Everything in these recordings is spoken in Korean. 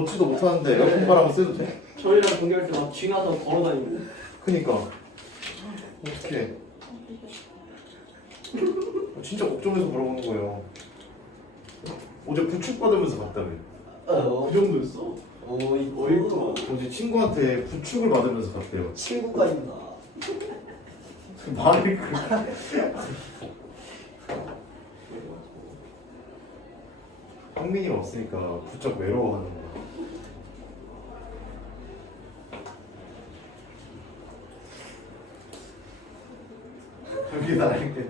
걷지도 못하는데 에어컨 바람을 쐬도 돼? 저희랑 공개할 때 막 쥐가서 걸어다니고. 그니까 어떡해. 진짜 걱정해서 물어보는 거예요. 어제 부축 받으면서 갔다며. 그 정도였어? 어이구. 어제 친구한테 부축을 받으면서 갔대요. 친구가 있나? 말이 그 황민이 없으니까 부쩍 외로워하는 거야. 여기 나한테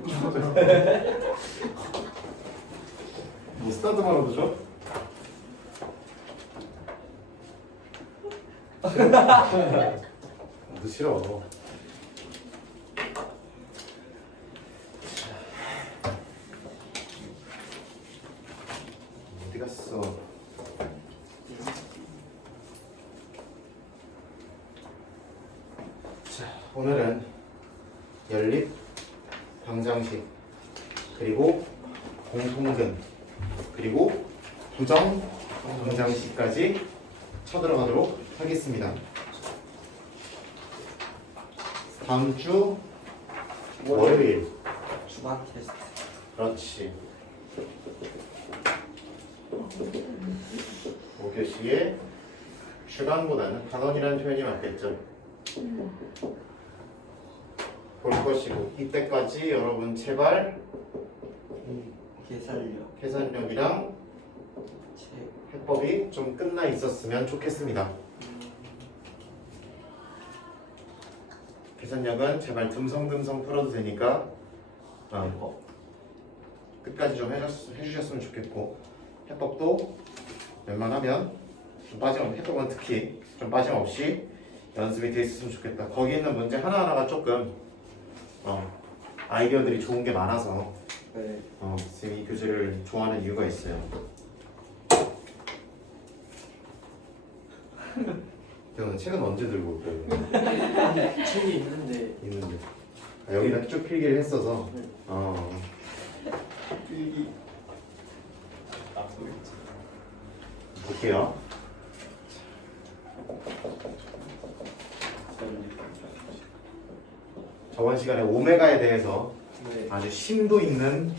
뭐 스타트 말아도 줘? 나도 싫어. 어디 갔어? 자, 오늘은 연립, 방정식, 그리고 공통근, 그리고 부정 방정식까지 쳐들어가도록 하겠습니다. 다음 주 월요일. 주간 테스트. 그렇지. 5교시에 주간보다는 단원이라는 표현이 맞겠죠. 볼 것이고 이때까지 여러분 제발 계산력이랑 해법이 좀 끝나 있었으면 좋겠습니다. 계산력은 제발 듬성듬성 풀어도 되니까 끝까지 좀 해주셨으면 좋겠고, 해법도 웬만하면 좀 해법은 특히 좀 빠짐없이 연습이 돼 있었으면 좋겠다. 거기 있는 문제 하나하나가 조금 아이디어들이 좋은 게 많아서 쌤이 이 교재를 좋아하는 이유가 있어요. 저는 책은 언제 들고 올 거예요? 책이 있는데. 여기다 쭉 필기를 했어서. 필기. 볼게요. 저번 시간에 오메가에 대해서 아주 심도 있는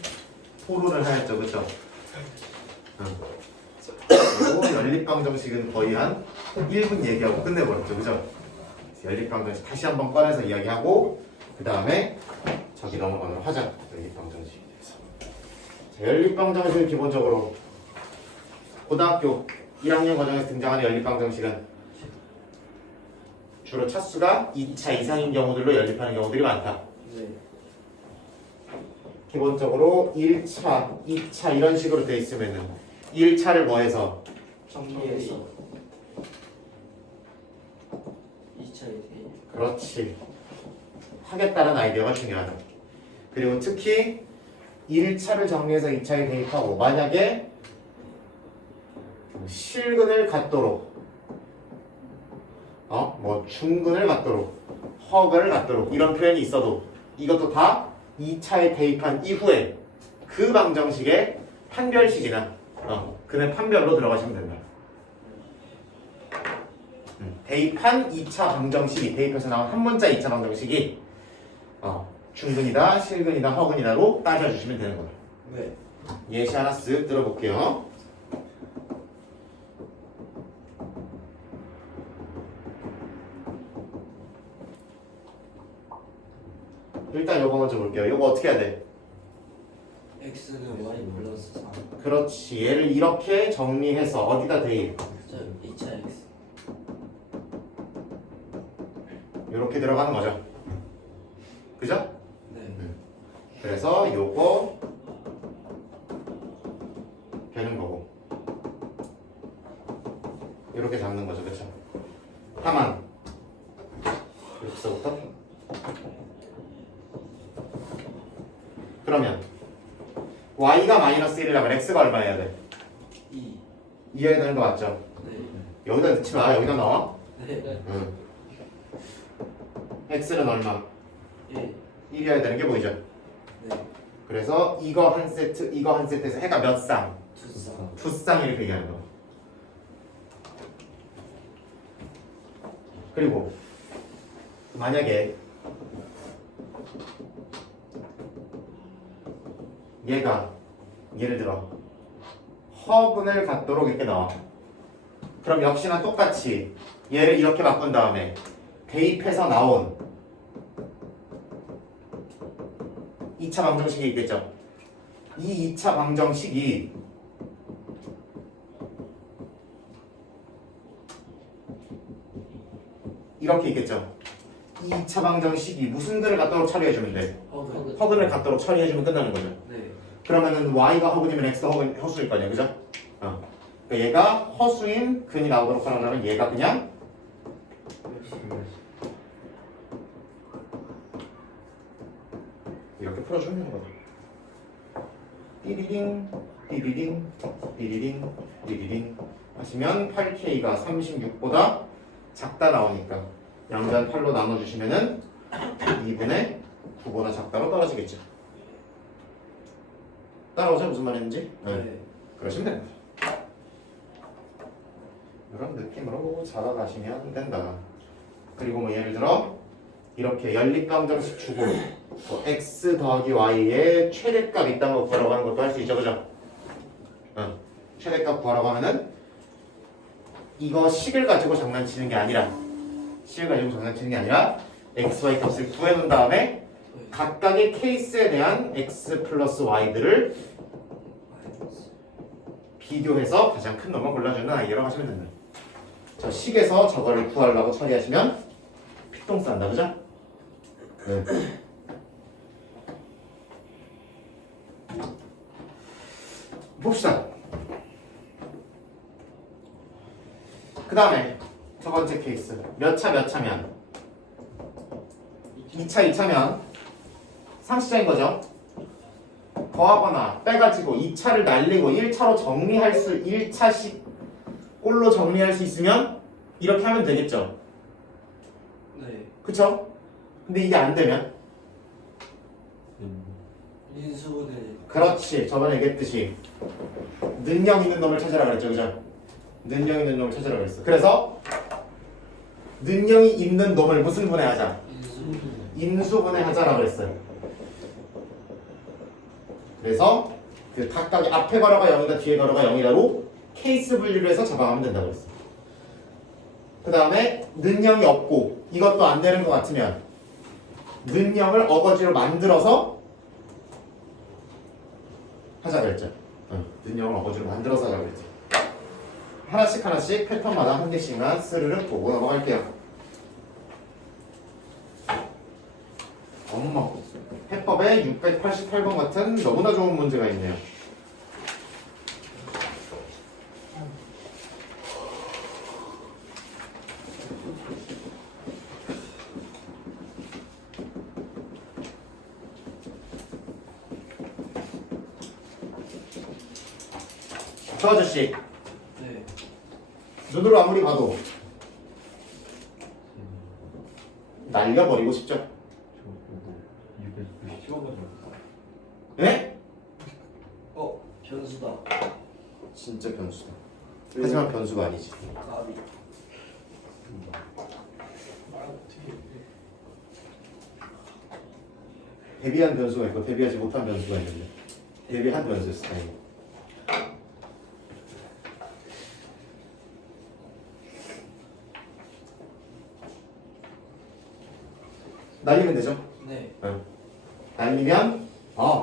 토론을 하였죠, 그렇죠? 그리고 연립방정식은 거의 한 1분 얘기하고 끝내버렸죠, 그죠? 연립방정식 다시 한번 꺼내서 이야기하고 그 다음에 저기 넘어가도록 하자. 연립방정식에 대해서. 자, 연립방정식은 기본적으로 고등학교 1학년 과정에서 등장하는 연립방정식은 주로 차수가 2차 이상인 경우들로 연립하는 경우들이 많다. 기본적으로 1차, 2차 이런 식으로 돼 있으면은 1차를 뭐 해서? 정리해서 2차에 대해. 그렇지. 하겠다는 아이디어가 중요하다. 그리고 특히 1차를 정리해서 2차에 대입하고 만약에 실근을 갖도록 뭐 중근을 갖도록 허근을 갖도록 이런 표현이 있어도 이것도 다 2차에 대입한 이후에 그 방정식의 판별식이나 그네 판별로 들어가시면 된다. 대입한 2차 방정식이 대입해서 나온 한 문자 2차 방정식이 중근이다, 실근이다, 허근이다로 따져주시면 되는 거다. 네. 예시 하나 쓱 들어볼게요. 일단 요거 먼저 볼게요. 요거 어떻게 해야 돼? x는 y 플러스 3. 그렇지. 얘를 이렇게 정리해서 어디다 대입? 2차 x. 이렇게 들어가는 거죠. 그죠? 네. 그래서 요거 되는 거고 이렇게 잡는 거죠. 그쵸? 다만 여기서부터 그러면 y가 마이너스 1이라면 x가 얼마여야 돼? 2. 이해야 되는 거 맞죠? 네. 여기다 넣지 마. 여기다 넣어. 네. 응. x는 얼마? 1. 1이어야 되는 게 보이죠? 네. 그래서 이거 한 세트, 이거 한 세트에서 해가 몇 쌍? 2쌍. 두 쌍 이렇게 얘기하는 거. 그리고 만약에 얘가 예를 들어 허근을 갖도록 이렇게 나와. 그럼 역시나 똑같이 얘를 이렇게 바꾼 다음에 대입해서 나온 2차 방정식이 있겠죠. 이 2차 방정식이 이렇게 있겠죠. 이 2차 방정식이 무슨 글을 갖도록 처리해주면 돼? 허그. 허근을 갖도록 처리해주면 끝나는 거죠. 네. 그러면은 y가 허근이면 x가 허수일 거 아니야, 그죠? 그러니까 얘가 허수인 근이 나오도록 하려면 얘가 그냥 이렇게 풀어주면 되는 거죠. 띠리링, 띠리링, 띠리링, 띠리링 하시면 8K가 36보다 작다 나오니까 양변 8로 나눠주시면은 2분의 9보다 작다로 떨어지겠죠. 따라오죠? 무슨 말인지? 네. 그러시면 됩니다. 이런 느낌으로 잡아가시면 된다. 그리고 뭐 예를 들어 이렇게 연립방정식 주고 뭐 x 더하기 y의 최대값 있다는 거 구하라고 하는 것도 할 수 있죠, 그죠? 최대값 구하라고 하면은 이거 식을 가지고 장난치는 게 아니라 x, y 값을 구해놓은 다음에 각각의 케이스에 대한 x 플러스 y들을 비교해서 가장 큰 놈을 골라주는 아이디어라고 하시면 됩니다. 저 식에서 저거를 구하려고 처리하시면 피똥 싼다, 그죠? 네. 봅시다. 그 다음에 첫 번째 케이스 몇 차면 2차면 상식적인 거죠. 더하거나 빼가지고 2차를 날리고 1차로 정리할 수 1차씩 꼴로 정리할 수 있으면 이렇게 하면 되겠죠. 네. 그쵸? 근데 이게 안 되면 인수분해. 그렇지. 저번에 얘기했듯이 능력 있는 놈을 찾으라 그랬죠, 그죠? 능력 있는 놈을 찾으라 그랬어. 그래서 능력이 있는 놈을 무슨 분해하자? 인수분해하자라고 그랬어요. 그래서 그 각각의 앞에 가로가 0이다 뒤에 가로가 0이다로 케이스 분류를 해서 잡아가면 된다고 그랬어. 그 다음에 능력이 없고 이것도 안 되는 것 같으면 능력을 어거지로 만들어서 하자고 했죠. 능력을 어거지로 만들어서 하자고 했지. 하나씩 패턴마다 한 개씩만 스르륵 보고 넘어갈게요. 엄마 해법에 688번 같은 너무나 좋은 문제가 있네요. 저 아저씨 네. 눈으로 아무리 봐도 날려버리고 싶죠? 네? 변수다. 진짜 변수다. 하지만 변수가 아니지. 가비. 대비한 변수가 있고 대비하지 못한 변수가 있는데 대비한 변수였어. 다행히. 날리면 되죠? 네. 날리면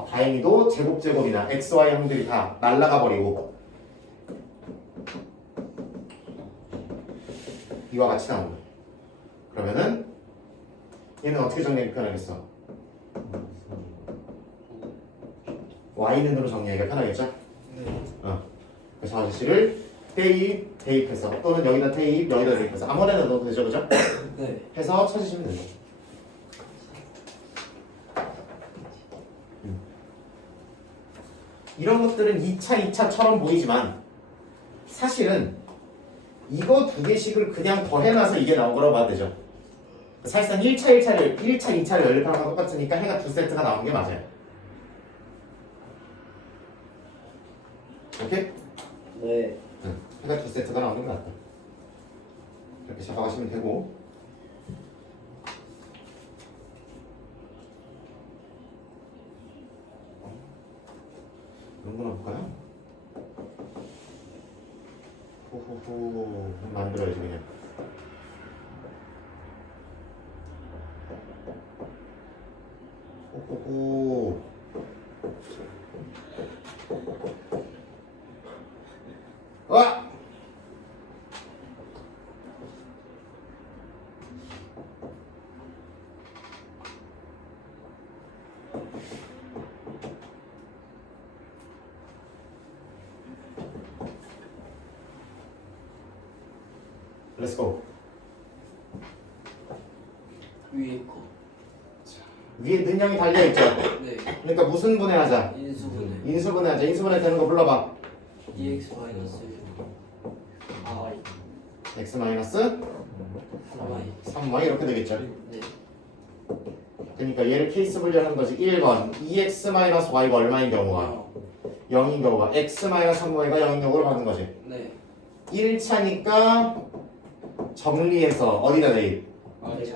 다행히도 제곱이나 x, y 항들이 다 날아가 버리고 이와 같이 나온다. 그러면은 얘는 어떻게 정리하기 편하겠어? y는으로 정리하기가 편하겠죠? 네. 그래서 아저씨를 대입해서 또는 여기다 대입해서 아무데나 넣어도 되죠, 그죠? 네. 해서 찾으시면 됩니다. 이런 것들은 2차처럼 보이지만 사실은 이거 두 개씩을 그냥 더해놔서 이게 나온 거라고 봐도 되죠. 사실상 1차, 2차를 연립하는 거랑 똑같으니까 해가 두 세트가 나온 게 맞아요. 오케이? 네. 해가 두 세트가 나오는 게 맞다. 이렇게 잡아가시면 되고 이런 거나 볼까요? 호호호 만들어야지 그냥. 호호호. 와! Let's go. 위에 거. 위에 능량이 달려있죠? 네. 그러니까 무슨 분해하자? 인수분해. 인수분해하자. 인수분해 되는 거 불러봐. dx 마이너스 y. x 마이너스 3y. 3y 이렇게 되겠죠? 네. 그러니까 얘를 케이스 분류하는 거지. 1번 2x 마이너스 y가 얼마인 경우가? 0인 경우가 x 마이너스 3y가 0인 경우를 받는 거지. 네. 1차니까 정리해서 어디다 대입?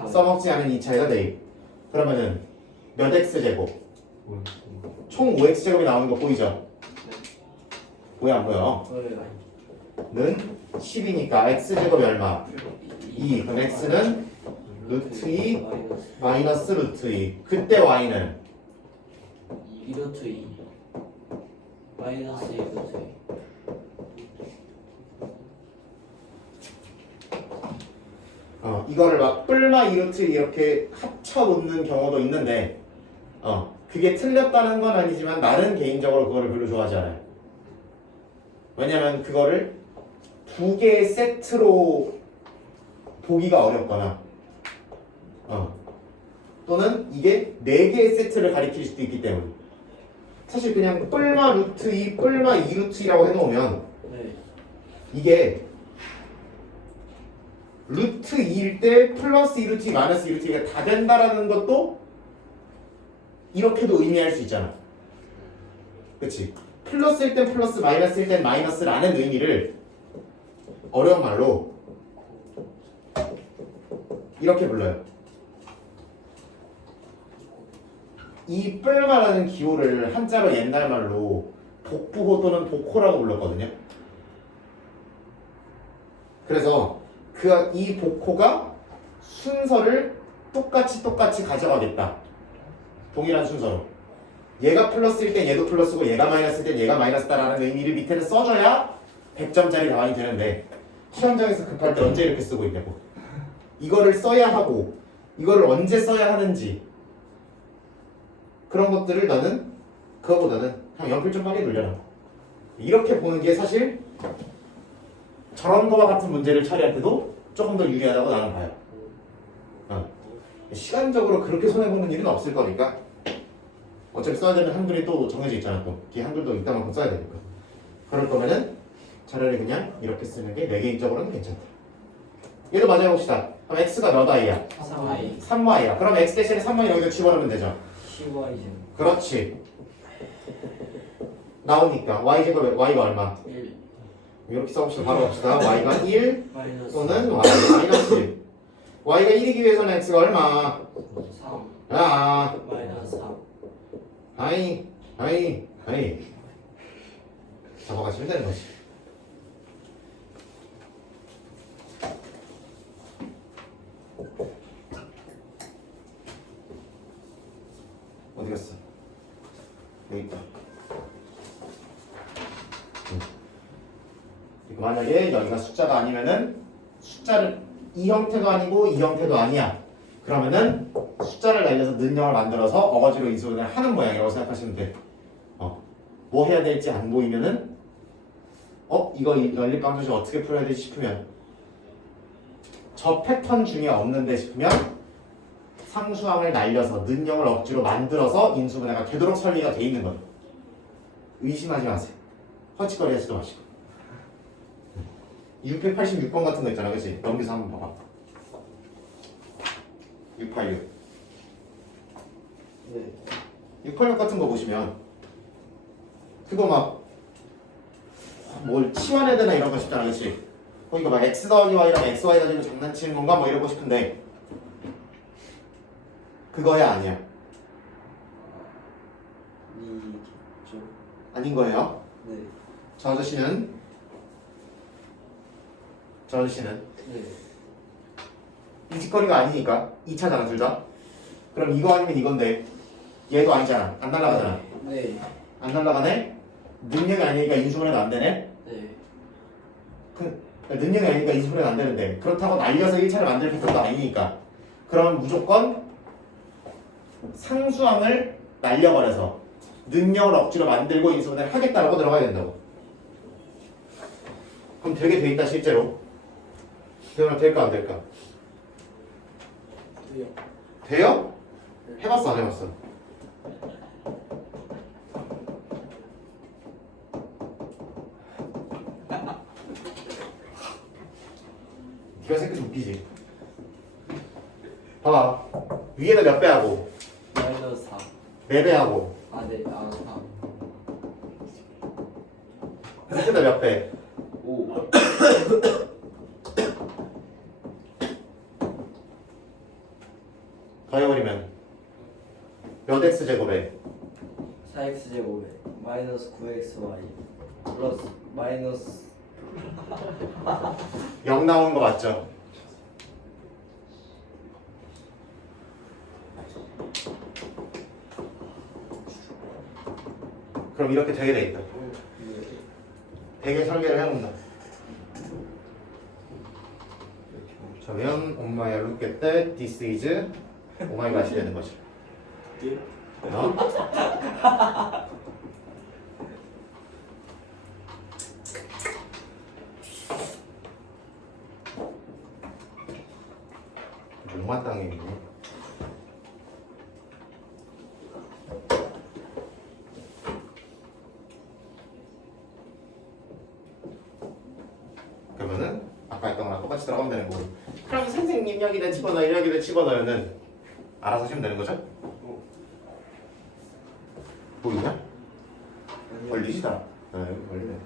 써먹지 않은 2차에다 대입. 그러면은 몇 x제곱? 총 5x제곱이 나오는 거 보이죠? 보여 안 보여? 저예요. 는 10이니까 x제곱이 얼마? 2. 그럼 x는 루트 2 마이너스 루트 2. 그때 y는 2루트 2 마이너스 2루트 2. 이거를 막 뿔마 2루트 이렇게 합쳐 놓는 경우도 있는데 그게 틀렸다는 건 아니지만 나는 개인적으로 그거를 별로 좋아하지 않아요. 왜냐면 그거를 두 개의 세트로 보기가 어렵거나 또는 이게 네 개의 세트를 가리킬 수도 있기 때문에 사실 그냥 뿔마 루트 2, 뿔마 2루트라고 해놓으면 네. 이게 루트 2일 때 플러스 2루트 2 마이너스 2루트 2가 다 된다라는 것도 이렇게도 의미할 수 있잖아. 그치? 플러스일 땐 플러스, 마이너스일 땐 마이너스라는 의미를 어려운 말로 이렇게 불러요. 이 뿔마라는 기호를 한자로 옛날 말로 복부호 또는 복호라고 불렀거든요. 그래서 이 복호가 순서를 똑같이 가져가겠다. 동일한 순서로. 얘가 플러스일 땐 얘도 플러스고 얘가 마이너스일 땐 얘가 마이너스다라는 의미를 밑에는 써줘야 100점짜리 답안이 되는데 시험장에서 급할 때 언제 이렇게 쓰고 있냐고. 이거를 써야 하고 이거를 언제 써야 하는지 그런 것들을 나는 그거보다는 그냥 연필 좀 빨리 돌려라. 이렇게 보는 게 사실 저런 거와 같은 문제를 처리할 때도 조금 더 유리하다고 나는 봐요. 시간적으로 그렇게 손해보는 일은 없을 거니까 어차피 써야 되는 한글이 또 정해져 있잖아. 또 뒤에 한글도 이따만큼 써야 되니까. 그럴 거면은 차라리 그냥 이렇게 쓰는 게 내 개인적으로는 괜찮다. 얘도 마저 해봅시다. 그럼 x가 몇 y야? 3y 3y야. 그럼 x 대신에 3y 여기다 집어넣으면 되죠. 10y죠. 그렇지. 나오니까 y제곱 y가 얼마? 1 이렇게 써봅시다. 바로 봅시다. y가 1 마이너스 또는 y 마이너스 1. y가 1이기 위해서는 x가 얼마? 3 야, 마이너스 3. 하이 잡아가시면 되는 거지. 어디 갔어? 여기 있다. 만약에 여기가 숫자가 아니면은 숫자를 이 형태도 아니고 이 형태도 아니야. 그러면은 숫자를 날려서 능력을 만들어서 어거지로 인수분해를 하는 모양이라고 생각하시면 돼. 뭐 해야 될지 안 보이면은 이거 연립방정식 어떻게 풀어야 되지 싶으면 저 패턴 중에 없는데 싶으면 상수항을 날려서 능력을 억지로 만들어서 인수분해가 되도록 설계가 돼 있는 거예요. 의심하지 마세요. 헛짓거리 하지도 마시고. 686번 같은 거 있잖아, 그치? 넘겨서 한번 봐봐. 686. 네. 686 같은 거 보시면 그거 막 뭘 치환해야 되나 이런 거 싶잖아, 그치? 거기가 막 x 더하기 y랑 x, y 가지고 장난치는 건가 뭐 이러고 싶은데 그거야 아니야. 이죠. 아닌 거예요. 네. 저 아저씨는 네. 이 직거리가 아니니까 2차잖아 둘 다. 그럼 이거 아니면 이건데 얘도 아니잖아. 안 날아가잖아. 네. 안 날아가네? 능력이 아니니까 인수분해도 안 되네? 네. 능력이 아니니까 인수분해도 안 되는데 그렇다고 날려서 1차를 만들 것도 아니니까 그럼 무조건 상수항을 날려버려서 능력을 억지로 만들고 인수분해를 하겠다라고 들어가야 된다고. 그럼 되게 돼 있다 실제로. 그러면 될까 안 될까? 돼요. 돼요? 해봤어 안 해봤어? 네가 새끼 웃기지? 봐봐 위에다 몇 배 하고 마이너스 4. 4배 하고 아, 네. 아, 4. 밑에다 몇 배? 5. 더해버리면 몇 x제곱에 4x제곱에 마이너스 9xy 플러스 마이너스 0 나오는 거 맞죠? 그럼 이렇게 되게 돼 있다. 되게 설계를 해놓는다. 그러면 엄마야 look at that. This is 오마이갓이 되는 거지. 어? 목마 땅에 있네. 그러면은 아까 했던 거랑 똑같이 들어가면 되는 거고. 그럼 선생님 여기다 집어넣어 여기다 집어넣으면은 알아서 하시면 되는 거죠? 보이냐? 걸리시다. 아 여기 걸리네.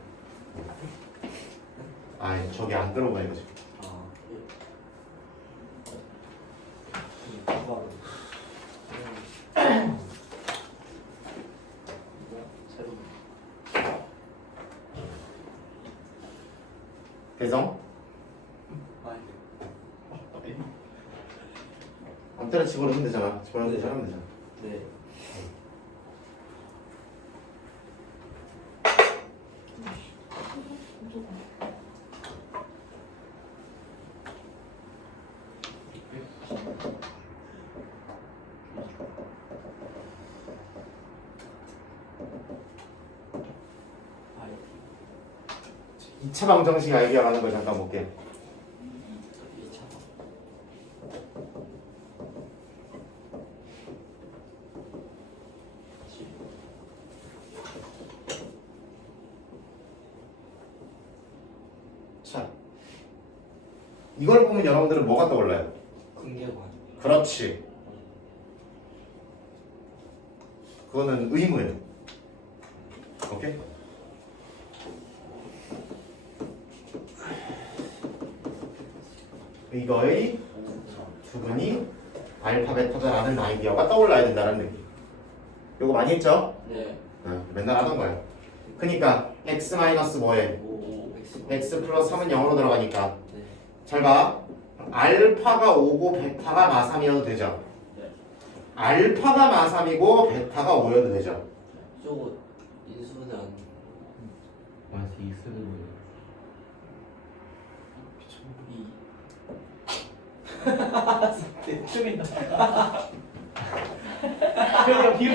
아 저기 안 들어가 이거지. 아, 이거 새로. 개성? 아무 때나 집어넣으면 되잖아. 집어넣으면 되잖아. 하면 되잖아. 네. 아, 2차 방정식 아이디어 가는 거 잠깐 볼게. 2차. 자, 이걸 보면 여러분들은 뭐가 떠올라요? 근계관. 그렇지. 그거는 의무예요. 오케이? 이거의 두근이 알파벳하다라는 아이디어가 떠올라야 된다는 느낌. 요거 많이 했죠? 네. 맨날 하던 거예요. 그러니까 x 마이너스 뭐에? 5x. x 플러스 3은 0으로 들어가니까 네. 잘 봐. 알파가 5고 베타가 마3이어도 되죠. 네. 알파가 마3이고 베타가 5여도 되죠. 저거 인수분해 안. 마이너스 2 쓰는 거예요. 2. 대충이다. 그러니까 비율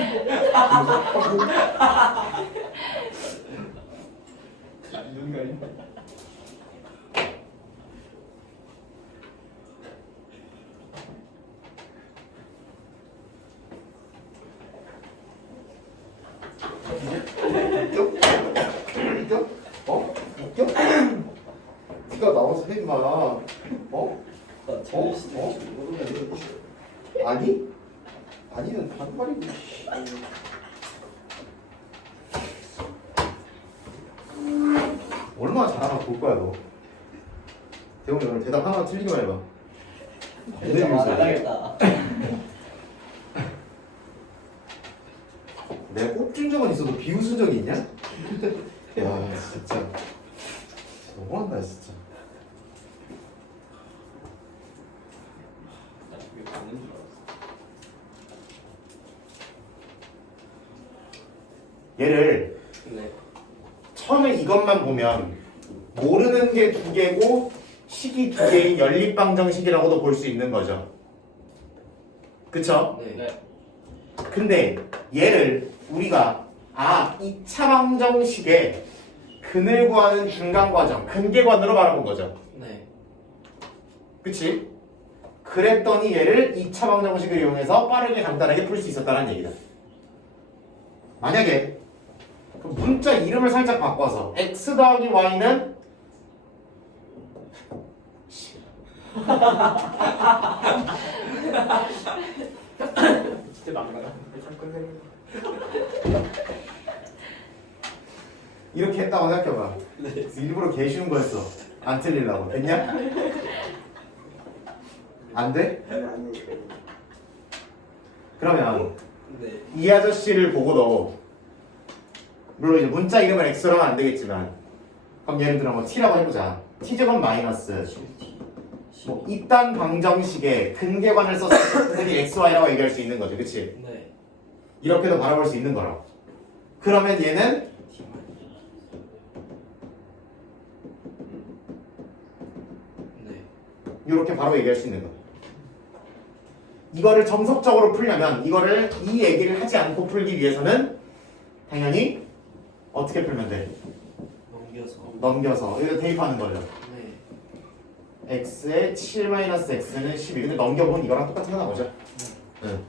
웃겨? 어? 웃겨? 네가 나와서 해 임마. 어? 나 재밌을 수도 어? 있지 모르겠네. 아니? 아니는 반말이고. 얼마나 잘하나 볼 거야 너. 대웅이 오늘 대답 하나 틀리기만 해봐. 진짜 말하겠다. 내가 꼽준 적은 있어도 비웃은 적이 있냐? 야 진짜 너무한다 진짜. 이게 가는 줄 알았어. 얘를 네. 처음에 이것만 보면 모르는 게 두 개고 식이 두 개인 연립방정식이라고도 볼 수 있는 거죠. 그쵸? 네. 근데 얘를 우리가 2차 방정식의 근을 구하는 중간 과정, 근계관으로 바라본 거죠. 네. 그치? 그랬더니 얘를 2차 방정식을 이용해서 빠르게 간단하게 풀 수 있었다는 얘기다. 만약에 그 문자 이름을 살짝 바꿔서 x 더하기 y는 진짜 막나가. 이렇게 했다고 생각해봐. 네. 일부러 개 쉬운 거였어. 안 틀리려고. 됐냐? 안 돼? 그러면 네. 이 아저씨를 보고도 물론 이제 문자 이름을 x로 하면 안 되겠지만 그럼 예를 들어 뭐 t라고 해보자. t제곱 마이너스 뭐 이딴 방정식에 근계관을 써서 선생님이 xy라고 얘기할 수 있는 거죠. 그치? 네. 이렇게도 바라볼 수 있는 거라. 그러면 얘는 네. 이렇게 바로 얘기할 수 있는 거. 이거를 정석적으로 풀려면 이거를 이 얘기를 하지 않고 풀기 위해서는 당연히 어떻게 풀면 돼? 넘겨서 여기다 대입하는 거죠. 네. x의 7-x는 12. 근데 넘겨보면 이거랑 똑같은 거 나오죠. 응.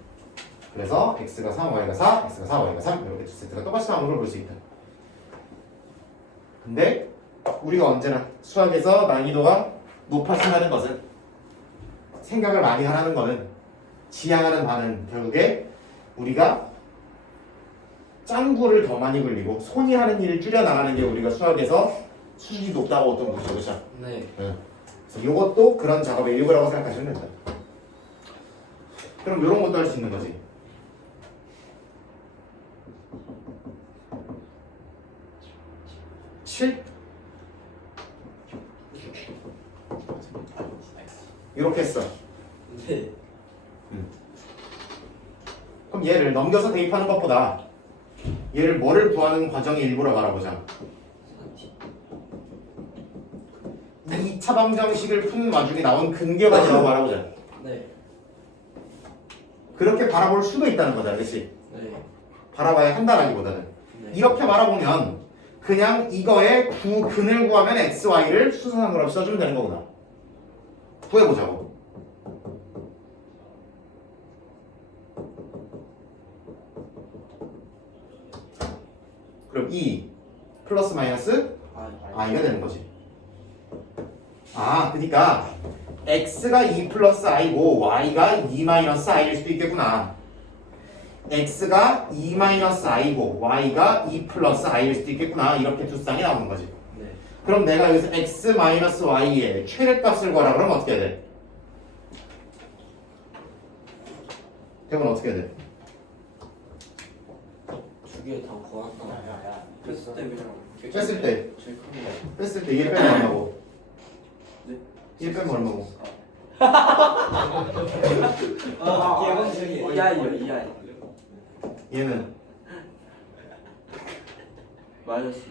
그래서 x가 3, y가 4, x가 4, y가 3 이렇게 두 세트가 똑같이 나오는 걸 볼 수 있다. 근데 우리가 언제나 수학에서 난이도가 높아진다는 것은 생각을 많이 하라는 거는 지향하는 바는 결국에 우리가 짱구를 더 많이 굴리고 손이 하는 일을 줄여나가는 게 우리가 수학에서 수준이 높다고 어떤 거죠. 그렇죠? 네. 응. 그래서 이것도 그런 작업의 일부라고 생각하시면 된다. 그럼 이런 것도 할 수 있는 거지. 이렇게 했어. 네. 그럼 얘를 넘겨서 대입하는 것보다 얘를 뭐를 구하는 과정의 일부로 바라보자. 2차 방정식을 푸는 와중에 나온 근계관이라고 바라보자. 네. 그렇게 바라볼 수도 있다는 거다. 그렇지? 네. 바라봐야 한다라기보다는 네. 이렇게 바라보면 그냥 이거의 근을 구하면 x, y를 수선상으로 써주면 되는 거구나. 구해보자고. 그럼 2 플러스 마이너스 i가 되는 거지. 그러니까 x가 2 플러스 i고 y가 2 마이너스 i일 수도 있겠구나. x가 2 마이너스 i고 y가 2 플러스 i일 수도 있겠구나. 이렇게 두 쌍이 나오는 거지. 네. 그럼 내가 여기서 x 마이너스 y의 최대값을 구하라 그러면 어떻게 해야 돼? 그러면 어떻게 해야 돼? 두 개 다 구한다. 뺐을 때 그냥 뺐을 때. 제일 큰 거. 뺐을 때 1 빼면 얼마고? 네? 1 빼면 얼마고? 이하이요, 이하이. 얘는 마이너스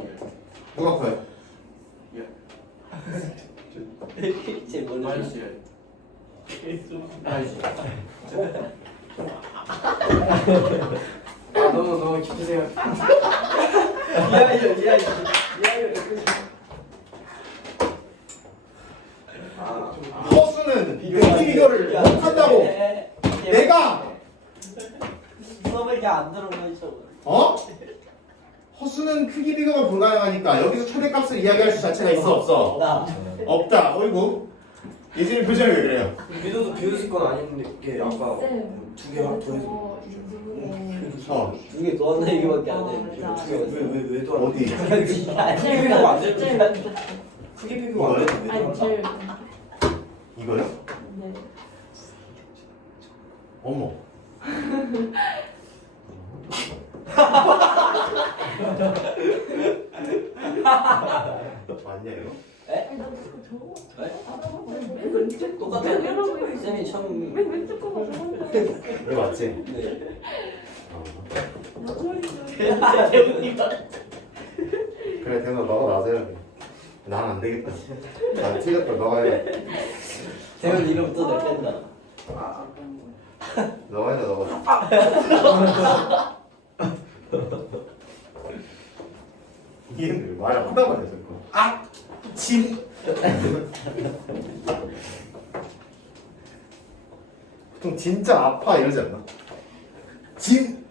누가 커요? 1. 제 모르는 마이너스 1. 마이너스 1. 너무 깊이 생각. 이하이요, 이하이. 이하이요. 허수는 크기 비교를 못한다고. 내가 수업을 안 들어보죠. 허수는 크기 비교가 불가능하니까 여기서 최대값을 이야기할 수 자체가 있어 없어? 나 없다. 어이구. 예진이 표정이 왜 그래요? 믿어도 비웃을 건 아닌데 이게 아까 두 개가 더해서 두개 더한다 얘기밖에 안 해. 왜왜 더 어디? 크게 비교가 안 되는데 크게 비교가 안 되는데 왜 더? 이거요? 어머. 똑같아요. 쌤이 처음. 이거 맞지? 네. 대우니까. 그래 대현아 너가 나서 해야 돼. 난 안 되겠다. 난 틀렸다. 너가 해. 대현 이름부터 내 뺀다. 너가 해라 너가. 얘는 말 하다가 해 자꾸. 아! 진! 보통 진짜 아파 이러지 않나? 진!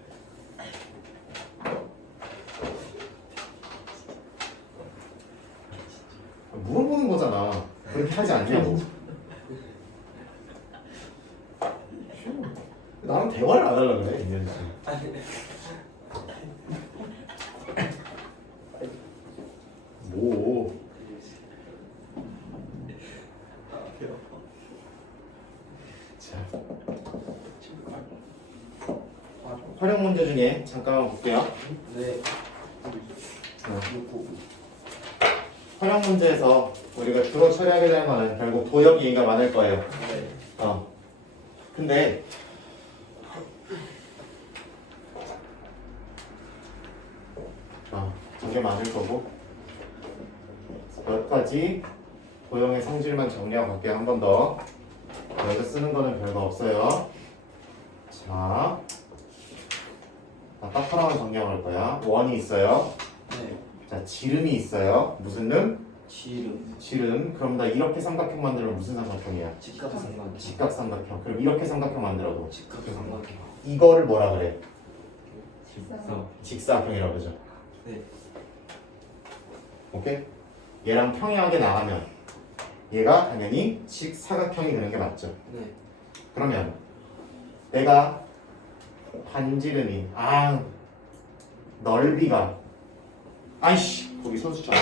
물어보는 거잖아. 그렇게 하지 않냐고. 나랑 대화를 안 하려고 그래, 이현 씨. 뭐. 자. 활용 문제 중에 잠깐만 볼게요. 네. 활용 문제에서 우리가 주로 처리하게 되는 거는 결국 도형 얘기가 많을 거예요. 네. 근데 저게 맞을 거고 몇 가지 도형의 성질만 정리하고 갈게요. 한 번 더. 여기서 쓰는 거는 별거 없어요. 자, 딱 하나만 정리하고 갈 거야. 원이 있어요. 네. 자, 지름이 있어요. 무슨 름? 지름. 지름. 그럼 나 이렇게 삼각형 만들면 무슨 삼각형이야? 직각삼각형. 직각삼각형. 그럼 이렇게 삼각형 만들어도 직각삼각형. 이거를 뭐라 그래? 직선. 직사각형이라고 그러죠. 네. 오케이? 얘랑 평행하게 나가면 얘가 당연히 직사각형이 되는 게 맞죠. 네. 그러면 내가 반지름이 넓이가 아이씨 거기 선수점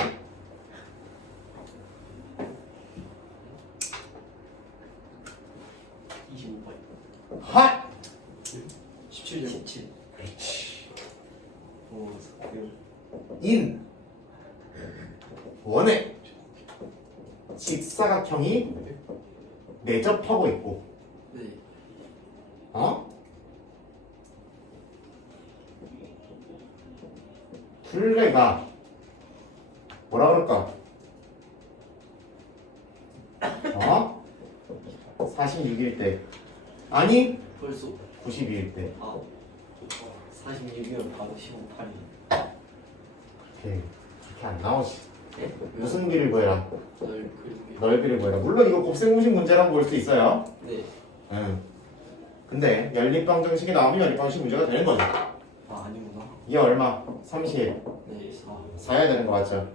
25번. 핫! 17점. 17. 그렇지. 오, 인 원의 직사각형이 내접하고 있고 네. 둘레가 뭐라 그럴까? 46일 때 아니 벌써 92일 때 46이면 바로 15, 8이. 그렇게 안 나오지. 네? 무슨 길을 구해라? 그리고. 넓이를 구해라. 물론 이거 곱셈 공식 문제라고 볼 수 있어요. 네. 근데 연립방정식이 나오면 연립방정식 문제가 되는 거죠. 아니구나. 이게 얼마? 30. 네, 4. 4해야 되는 거 맞죠?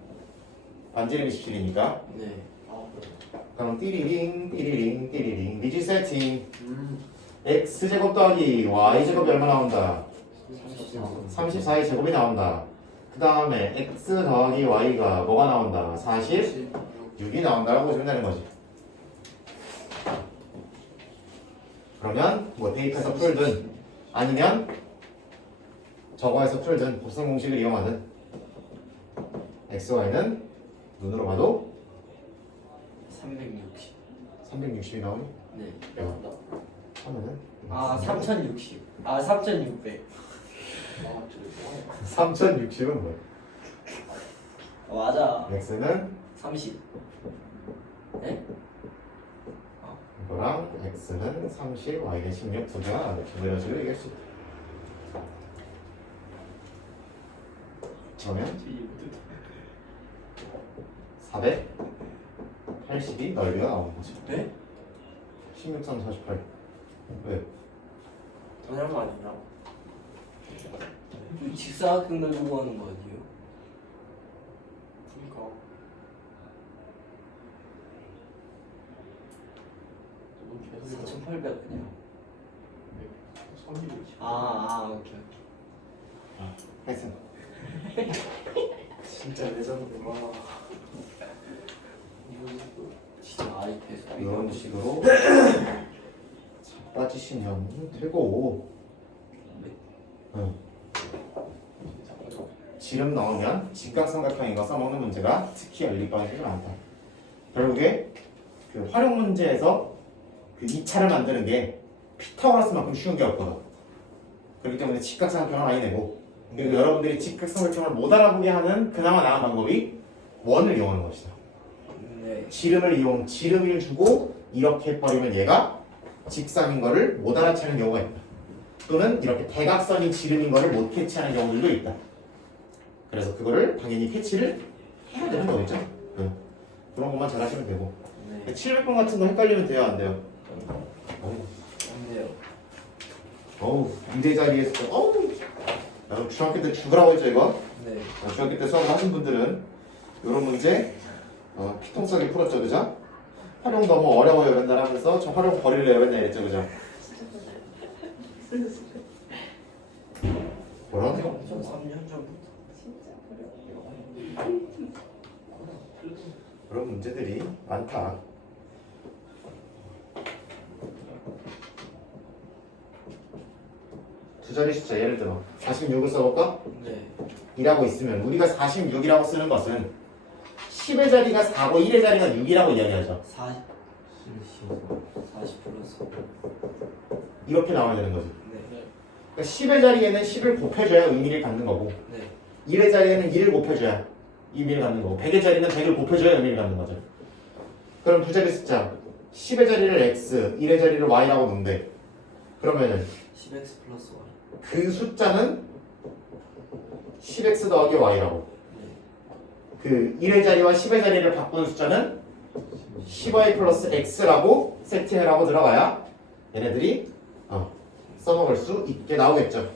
반지름이 17이니까. 네. 그럼 띠리링 띠리링 띠리링 미지 세팅. 음. x제곱 더하기 y제곱이 얼마 나온다? 34. 34의 제곱이 나온다. 그 다음에 x 더하기 y가 뭐가 나온다? 46이 나온다라고 보시면 되는 거지. 그러면 뭐 대입해서 풀든 아니면 저거에서 풀든 곱셈 공식을 이용하든 x, y는 눈으로 봐도 360. 360이 나오니? 네. 야. 하면은 3060. 3600. 3060은 뭐야? 맞아. x는 30. 네? 이거랑 x는 30, y는 16 두 개가 이렇게 이런 식으로 얘기할 수 있다. 그러면 480이 넓이가 나오는 거죠. 네? 16, 3, 48. 왜? 전혀 아니냐? 직사각형 넓고 하는 거 아니에요? 그러니까 4800 그냥. 360. 오케이. 했어. 진짜 레전드. 와. 진짜 아이패드. 이런 식으로 빠지시면 되고. 지름 나오면 직각삼각형인 거 써먹는 문제가 특히 연립방식이 많다. 결국에 그 활용 문제에서 그 2차를 만드는 게 피타고라스만큼 쉬운 게 없거든. 그렇기 때문에 직각삼각형을 많이 내고, 그리고 여러분들이 직각삼각형을 못 알아보게 하는 그나마 나은 방법이 원을 이용하는 것이다. 네. 지름을 주고 이렇게 해버리면 얘가 직선인 거를 못 알아채는 경우가 있다. 또는 이렇게 대각선이 지름인 거를 못 캐치하는 경우들도 있다. 그래서 그거를 당연히 캐치를 해야 되는 거겠죠. 그런 것만 잘 하시면 되고. 네. 700번 같은 거 헷갈리면 돼요, 안 돼요? 안 돼요. 어우, 미대 자리에서 어우, 나도 중학교 때 죽으라고 했죠 이거. 네. 중학교 때 수업을 하신 분들은 이런 문제 피통싸게 풀었죠, 그죠? 활용 너무 어려워요, 맨날 하면서 저 활용 버릴래요, 맨날 했죠, 그죠? 뭐라고? 3년 전부터. 그런 문제들이 많다. 두 자리 숫자 예를 들어 46을 써볼까? 네. 2라고 있으면 우리가 46이라고 쓰는 것은 10의 자리가 4고 1의 자리가 6이라고 이야기하죠. 40 플러스. 이렇게 나와야 되는 거지. 네. 그러니까 10의 자리에는 10을 곱해줘야 의미를 갖는 거고, 네. 1의 자리에는 1을 곱해줘야 의미를 갖는 거고, 100의 자리는 100을 곱해줘야 의미를 갖는 거죠. 그럼 두 자리 숫자 10의 자리를 x, 1의 자리를 y라고 놓는데, 그러면은 10x 플러스 y. 그 숫자는 10x 더하기 y라고, 네. 그 1의 자리와 10의 자리를 바꾸는 숫자는 10y 플러스 x라고 세팅을 들어가야 얘네들이 써먹을 수 있게 나오겠죠. 네.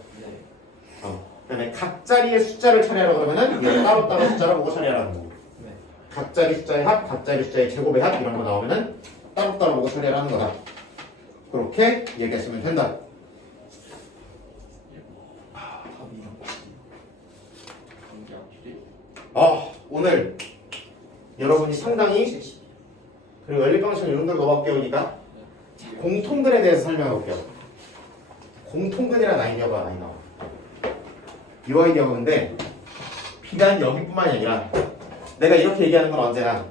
그다음에 각 자리의 숫자를 처리하려고 그러면은 얘를 따로따로 숫자를 보고 처리하라는 거고, 네. 각 자리 숫자의 합, 각 자리 숫자의 제곱의 합 이런 거 나오면은 따로따로 보고 처리하라는 거다. 그렇게 얘기하시면 된다. 오늘 여러분이 상당히 그리고 연립방식 이런 걸 너무 배우니까 공통근에 대해서 설명해 볼게요. 공통근이라는 아이디어가 많이 나와. 이 아이디어가 근데 비단 여기뿐만이 아니라 내가 이렇게 얘기하는 건 언제나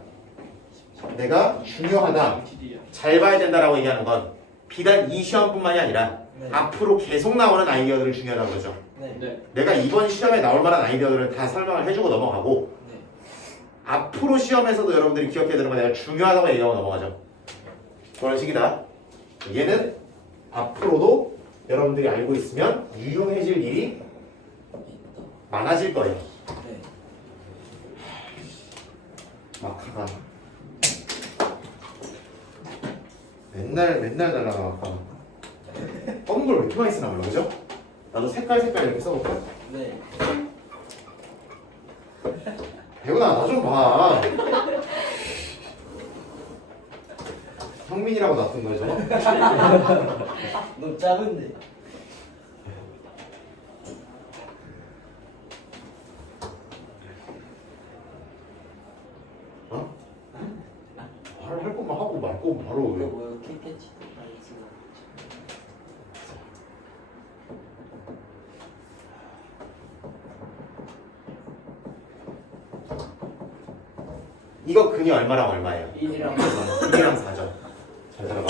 내가 중요하다, 잘 봐야 된다라고 얘기하는 건 비단 이 시험뿐만이 아니라 네. 앞으로 계속 나오는 아이디어들을 중요하다고 그러죠. 네. 내가 이번 시험에 나올 만한 아이디어들을 다 설명을 해주고 넘어가고, 네. 앞으로 시험에서도 여러분들이 기억해야 되는 건 내가 중요하다고 얘기하고 넘어가죠. 그런 식이다. 얘는 앞으로도 여러분들이 알고 있으면 유용해질 일이 많아질 거예요. 네. 마카가 맨날 날라가 마카. 검은 걸 왜 이렇게 많이 쓰나 몰라, 그죠? 나도 색깔 이렇게 써볼게요. 네. 배우나 나 좀 봐. 형민이라고 놔둔 거죠? 너무 작은데. 말을 할 것만 하고 말 거면 바로 이거 왜? 뭐야? KP치. 이거 근이 얼마랑 얼마예요? 1이랑 1이랑 4죠. 잘 들어봐.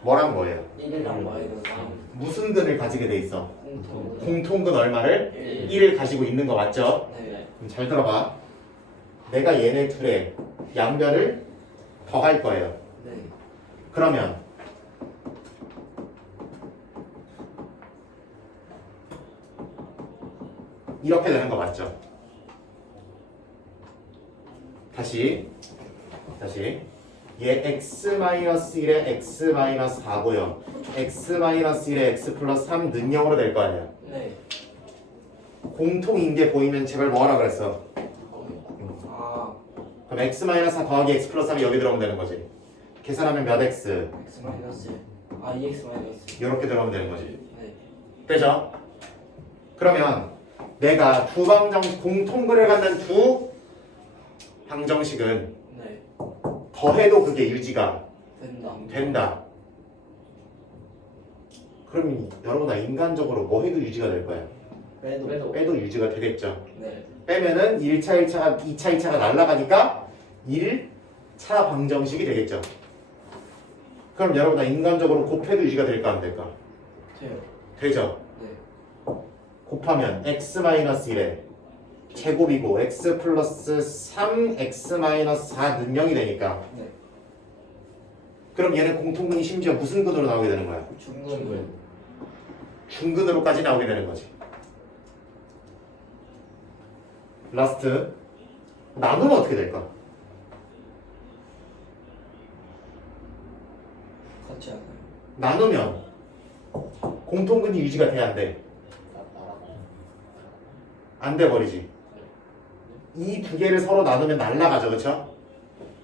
뭐랑 뭐예요? 1이랑 마이너스 3. 무슨 근을 가지게 돼 있어? 공통. 공통근 얼마를? 1. 1을 가지고 있는 거 맞죠? 네. 그럼 잘 들어봐. 내가 얘네 둘의 양변을 더할 거예요. 네. 그러면 이렇게 되는 거 맞죠? 다시 얘 x-1에 x-4고요. x-1에 x 플러스 3 능형으로 될 거 아니에요. 네. 공통인 게 보이면 제발 뭐하라 그랬어? 아. 그럼 x-4 더하기 x 플러스 3이 여기 들어오면 되는 거지. 계산하면 몇 x? x 마이너스. 아, 2x 마이너스. 이렇게 들어오면 되는 거지. 네. 되죠? 그러면 내가 두 방정식, 공통근을 갖는 두 방정식은 네. 더해도 그게 유지가 된다. 된다. 그럼 여러분 나 인간적으로 뭐 해도 유지가 될 거야. 빼도 유지가 되겠죠. 네. 빼면은 1차 1차가 2차 2차가 날아가니까 1차 방정식이 되겠죠. 그럼 여러분 다 인간적으로 곱해도 유지가 될까 안 될까? 돼요. 되죠. 네. 곱하면 x-1에 제곱이고 x 플러스 3x 마이너스 4는 0이 되니까 네. 그럼 얘는 공통근이 심지어 무슨 근으로 나오게 되는 거야? 중근. 중근으로까지 나오게 되는 거지. 라스트 나누면 어떻게 될까? 같지 않아요. 나누면 공통근이 유지가 돼야 안 돼? 안 돼 버리지. 이 두 개를 서로 나누면 날라가죠, 그렇죠?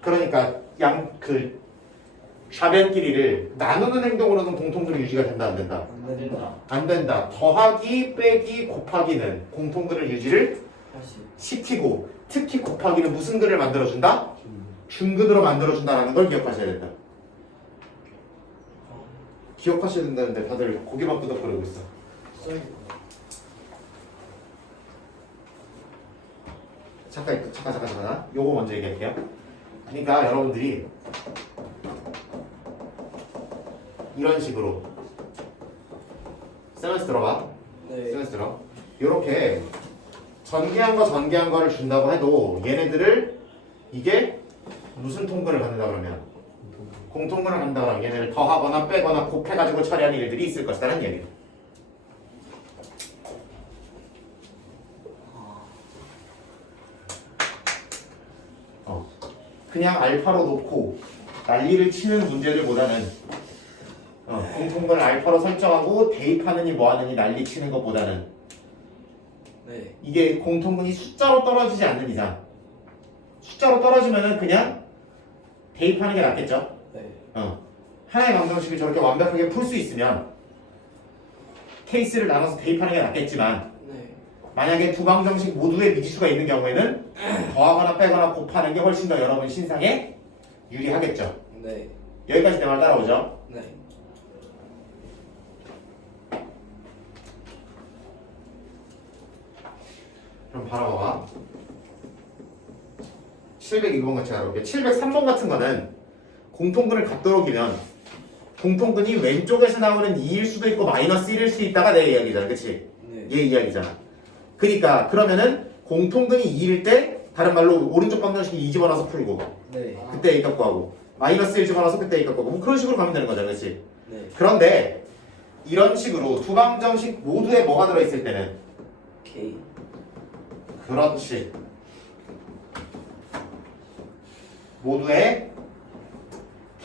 그러니까 그 좌변끼리를 나누는 행동으로는 공통근이 유지가 된다, 안 된다? 안 된다. 안 된다. 더하기, 빼기, 곱하기는 공통근을 유지를 다시. 시키고 특히 곱하기는 무슨 근을 만들어준다? 중근으로 만들어준다라는 걸 기억하셔야 된다. 기억하셔야 된다는데 다들 고개만 끄덕거리고 있어. 써야겠다. 잠깐. 요거 먼저 얘기할게요. 그러니까 여러분들이 이런 식으로 세면스 들어봐. 네. 세면스 들어. 요렇게 전개한 거를 준다고 해도 얘네들을 이게 무슨 통근을 갖는다 그러면 공통근을 갖는다 그러면 얘네를 더하거나 빼거나 곱해가지고 처리하는 일들이 있을 것이다라는 얘기예요. 그냥 알파로 놓고 난리를 치는 문제들보다는 공통근을 알파로 설정하고 대입하느니 뭐하느니 난리 치는 것보다는 네. 이게 공통근이 숫자로 떨어지지 않는 이상 숫자로 떨어지면은 그냥 대입하는 게 낫겠죠. 네. 하나의 방정식을 저렇게 완벽하게 풀 수 있으면 케이스를 나눠서 대입하는 게 낫겠지만 네. 만약에 두 방정식 모두에 미지수가 있는 경우에는 더하거나 빼거나 곱하는 게 훨씬 더 여러분 신상에 유리하겠죠. 네. 여기까지 내 말 따라오죠? 네. 그럼 바로 봐봐. 702번 같이 가볼게. 703번 같은 거는 공통근을 갖도록이면 공통근이 왼쪽에서 나오는 2일 수도 있고 마이너스 1일 수 있다가 내 이야기잖아. 그치? 네. 얘 이야기잖아. 그러니까 그러면은 공통근이 2일 때 다른 말로 오른쪽 방정식이 2 집어넣어서 풀고 네. 그때 A 값 구하고 마이너스 1 집어넣어서 그때 A 값 구하고 뭐 그런 식으로 가면 되는 거잖아. 그치? 네. 그런데 이런 식으로 두 방정식 모두에 뭐가 들어있을 때는 K. 그렇지. 모두에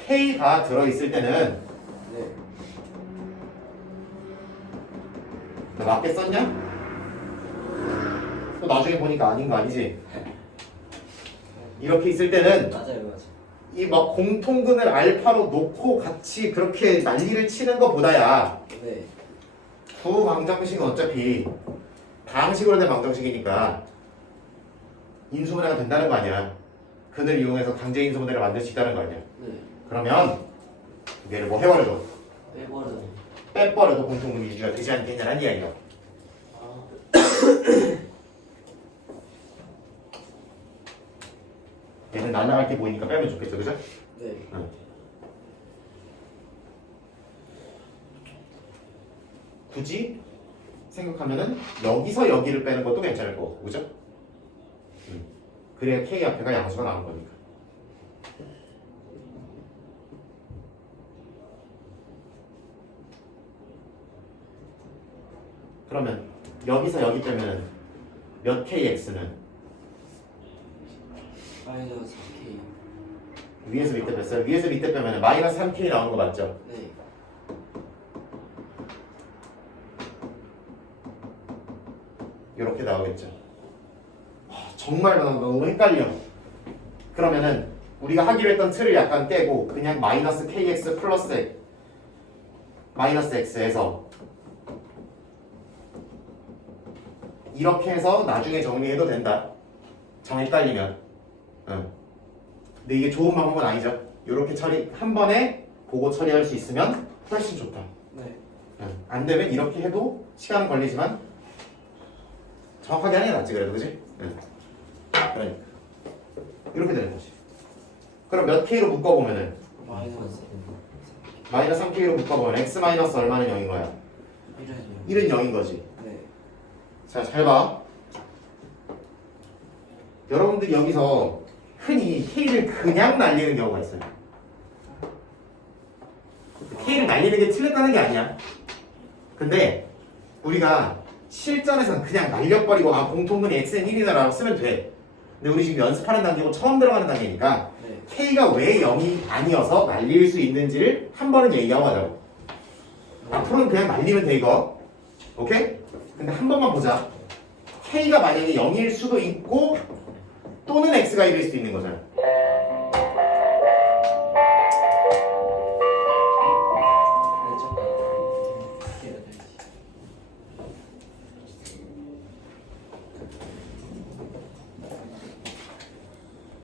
K가 들어있을 때는 네. 너 맞게 썼냐? 또 나중에 보니까 아닌 거 아니지? 이렇게 있을 때는 맞아요. 이 막 공통근을 알파로 놓고 같이 그렇게 난리를 치는 것보다야 네. 두 방정식은 어차피 다항식으로 된 방정식이니까 인수분해가 된다는 거 아니야. 근을 이용해서 강제 인수분해를 만들 수 있다는 거 아니야. 네. 그러면 두 개를 뭐 해버려도 빼버려. 빼버려도 공통분이 유지가 되지 않겠냐는 이야기야. 아. 얘는 날아갈 때 보이니까 빼면 좋겠죠, 그죠? 네. 응. 굳이 생각하면은 여기서 여기를 빼는 것도 괜찮을 거고, 그죠? 그래야 K 앞에가 양수가 나온 거니까. 그러면 여기서 여기 빼면은 몇 KX는 마이너스 4K. 위에서 밑에 뺐어요. 위에서 밑에 빼면은 마이너스 3K 나오는 거 맞죠? 네. 이렇게 나오겠죠. 정말 너무 헷갈려. 그러면은 우리가 하기로 했던 틀을 약간 깨고 그냥 마이너스 KX 플러스 X, 마이너스 X에서 이렇게 해서 나중에 정리해도 된다. 정 헷갈리면. 근데 이게 좋은 방법은 아니죠. 이렇게 처리 한 번에 보고 처리할 수 있으면 훨씬 좋다. 네. 안 되면 이렇게 해도 시간은 걸리지만 정확하게 하는 게 낫지 그래도 그지? 응. 그러니까 이렇게 되는 거지. 그럼 몇 K로 묶어보면은 마이너스 3K로 묶어보면 x 마이너스 얼마는 0인 거야? 1은 0인 거지. 네. 자, 잘 봐. 여러분들이 여기서 흔히 K를 그냥 날리는 경우가 있어요. K를 날리는 게 틀렸다는 게 아니야. 근데 우리가 실전에서는 그냥 날려버리고 아 공통분이 x는 1이다 라고 쓰면 돼. 근데 우리 지금 연습하는 단계고 처음 들어가는 단계니까 네. K가 왜 0이 아니어서 날릴 수 있는지를 한 번은 얘기하고 하자고. 앞으로는 그냥 날리면 돼 이거. 오케이? 근데 한 번만 보자. K가 만약에 0일 수도 있고 또는 X가 1일 수도 있는 거잖아.